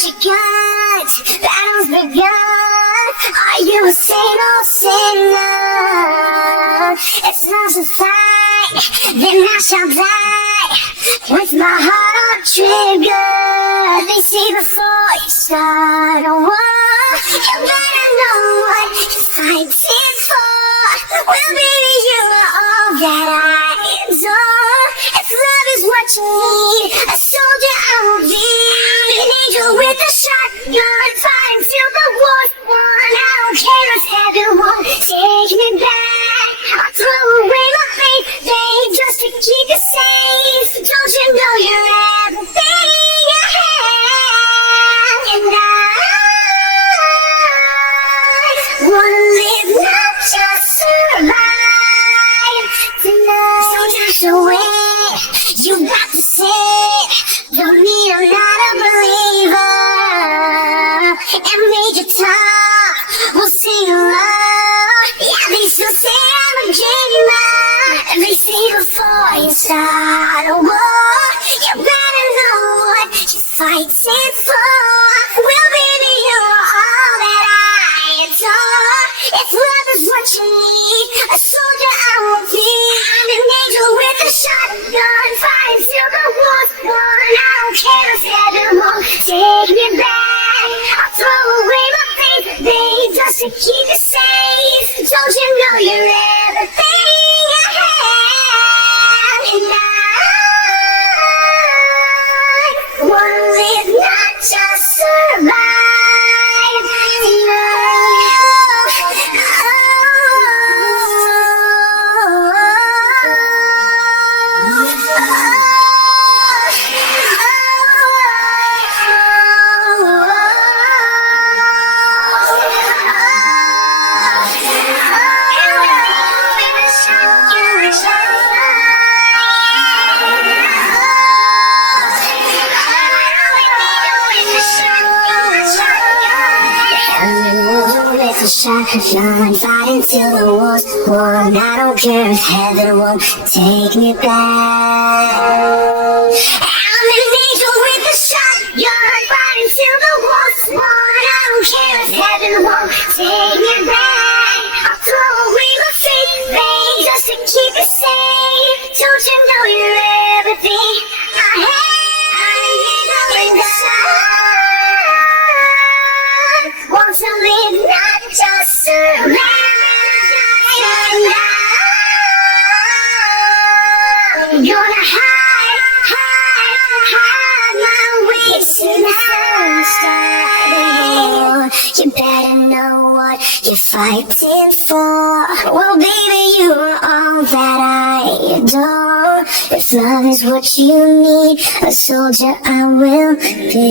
out your guns, battle's begun. Are you a saint or sinner? It's love's a fight, then I shall die. With my heart on trigger, they say before you start a war, you better know what you're fighting for. Well, baby, you are all that I adore. If love is what you need, a soldier I will be. An angel with a shotgun, fighting till the war's won. I don't care if heaven won't take me back. I'll throw away my faith, just to keep you safe. Don't you know you're everything I have? And I wanna live, not just survive tonight. So dash away, you got to say, don't mean I'm not a believer. And Major Tom will sing along. Yeah, they still say I'm a dreamer. They say before you start a war, you better know what you're fighting for. Well, baby, you're all that I adore. If love is what you need, a soldier I will be. I'm an angel with a shotgun, fighting till the war's won. I don't care if heaven won't take me back. I'll throw away my faith, babe, just to keep you safe. Don't you know you're everything I have? And I wanna live, not just survive tonight. Shotgun, fighting till the war's won. I don't care if heaven won't take me back. I'm an angel with a shotgun, fighting till the war's won. I don't care if heaven won't take me back. I'll throw away my faith, babe, just to keep you safe. Don't you know you're everything I have? I'm an angel with a shotgun, want to live, not just survive. I'm gonna hide my way to the sunshine. You better know what you're fighting for. Well, baby, you're all that I adore. If love is what you need, a soldier I will be.